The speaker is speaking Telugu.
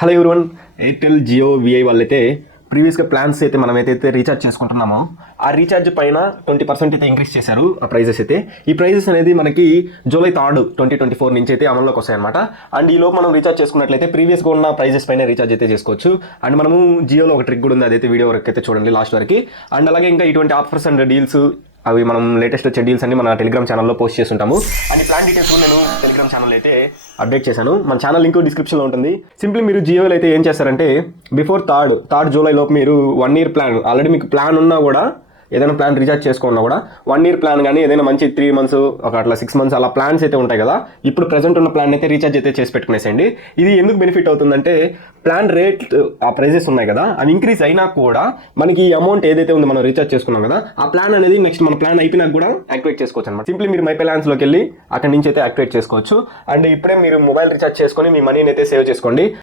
హలో ఎవరివన్, ఎయిర్టెల్ జియో విఐ వాళ్ళైతే ప్రీవియస్గా ప్లాన్స్ అయితే మనం ఏదైతే రీఛార్జ్ చేసుకుంటున్నామో ఆ రీఛార్జ్ పైన 20% అయితే ఇంక్రీస్ చేశారు ఆ ప్రైజెస్ అయితే. ఈ ప్రైజెస్ అనేది మనకి జూలై 3, 2024 నుంచి అయితే అమల్లోకి వస్తాయన్నమాట. అండ్ ఈ లోపు మనం రీఛార్జ్ చేసుకున్నట్లయితే ప్రీవియస్గా ఉన్న ప్రైజెస్ పైన రీఛార్జ్ అయితే చేసుకోవచ్చు. అండ్ మనము జియోలో ఒక ట్రిక్ కూడా ఉంది, అదైతే వీడియో వరకు అయితే చూడండి లాస్ట్ వరకు. అండ్ అలాగే ఇంకా ఇటువంటి ఆఫర్స్ అండ్ డీల్స్ అవి మనం లేటెస్ట్ వచ్చే డీల్స్ అన్ని మన టెలిగ్రామ్ ఛానల్లో పోస్ట్ చేస్తుంటాము. అండ్ ఈ ప్లాన్ డీటెయిల్స్ నేను టెలిగ్రామ్ ఛానల్ అయితే అప్డేట్ చేశాను. మన ఛానల్ లింక్ డిస్క్రిప్షన్లో ఉంటుంది. సింప్లీ మీరు జియోలో అయితే ఏం చేస్తారంటే బిఫోర్ థర్డ్ జూలై లోపు మీరు 1 year ప్లాన్, ఆల్రెడీ మీకు ప్లాన్ ఉన్నా కూడా ఏదైనా ప్లాన్ రీఛార్జ్ చేసుకున్నా కూడా 1 year ప్లాన్ కానీ ఏదైనా మంచి 3 months ఒక అట్లా 6 months అలా ప్లాన్స్ అయితే ఉంటాయి కదా, ఇప్పుడు ప్రెజెంట్ ఉన్న ప్లాన్ అయితే రీఛార్జ్ అయితే చేసి పెట్టుకునేసేయండి. ఇది ఎందుకు బెనిఫిట్ అవుతుందంటే ప్లాన్ రేట్ ఆ ప్రైజెస్ ఉన్నాయి కదా అవి ఇంక్రీజ్ అయినా కూడా మనకి ఈ అమౌంట్ ఏదైతే ఉందో మనం రీఛార్జ్ చేసుకున్నాం కదా ఆ ప్లాన్ అనేది నెక్స్ట్ మన ప్లాన్ అయిపోయినాక కూడా యాక్టివేట్ చేసుకోవచ్చు అనమాట. సింప్లీ మీరు మై ప్లాన్స్లోకి వెళ్ళి అక్కడి నుంచి అయితే యాక్టివేట్ చేసుకోవచ్చు. అండ్ ఇప్పుడే మీరు మొబైల్ రీఛార్జ్ చేసుకొని మీ మనీని అయితే సేవ్ చేసుకోండి.